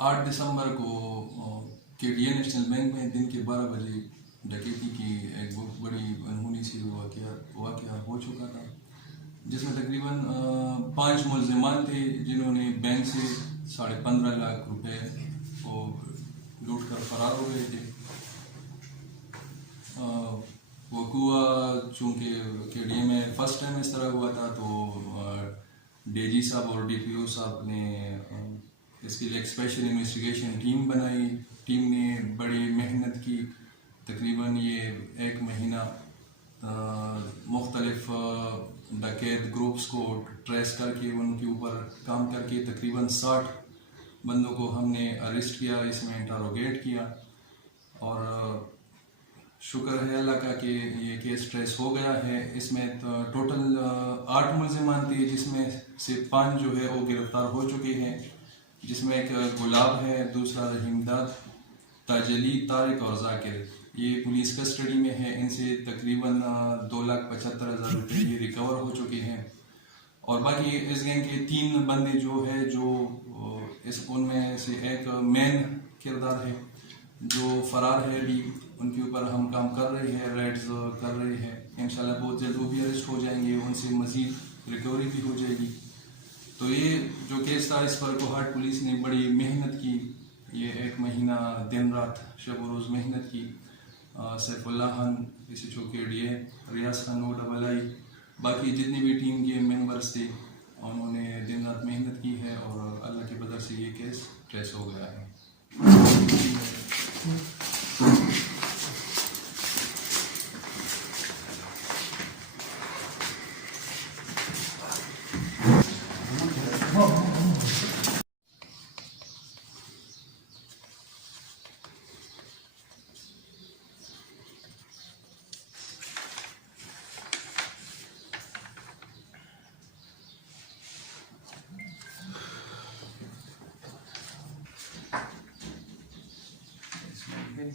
8 दिसंबर को KDA national bank में दिन के 12 बजे डकैती की एक बहुत बड़ी अनहोनी सी वाक़या हो चुका था, जिसमें तकरीबन 5 मुलज़िमान थे जिन्होंने बैंक से 15.5 लाख रुपए को लूट कर फरार हो गए थे। वकूआ चूँकि केडीए में फ़र्स्ट टाइम इस तरह हुआ था, तो डीजी साहब और डीपीओ साहब ने इसके लिए एक स्पेशल इन्वेस्टिगेशन टीम बनाई। टीम ने बड़ी मेहनत की, तकरीबन ये 1 महीना मुख्तलिफ डकैत ग्रुप्स को ट्रेस करके उनके ऊपर काम करके तकरीबन 60 बंदों को हमने अरेस्ट किया, इसमें इंटरोगेट किया। और शुक्र है अल्लाह का कि ये केस ट्रेस हो गया है। इसमें तो टोटल 8 मुलज़िमान थे, जिसमें से 5 जो है वो गिरफ्तार हो चुके हैं, जिसमें एक गुलाब है, दूसरा रहीमदाद, ताजली, तारिक और जाकिर। ये पुलिस कस्टडी में है। इनसे तकरीबन 2,75,000 रुपये ये रिकवर हो चुके हैं। और बाकी इस गैंग के 3 बंदे जो है, जो इस उनमें से एक मेन किरदार है जो फरार है, अभी उनके ऊपर हम काम कर रहे हैं, रेड्स कर रहे हैं। इंशाल्लाह बहुत जल्द वो भी अरेस्ट हो जाएंगे, उनसे मजीद रिकवरी भी हो जाएगी। तो ये जो केस था, इस पर कोहाट पुलिस ने बड़ी मेहनत की। ये 1 महीना दिन रात शब व रोज़ मेहनत की। सैफुल्ला खान इसी केडीए, रियाज खान OII, बाकी जितने भी टीम के मेंबर्स थे, उन्होंने दिन रात मेहनत की है और अल्लाह की वजह से ये केस ट्रेस हो गया है।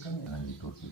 हाँ जी, टोटल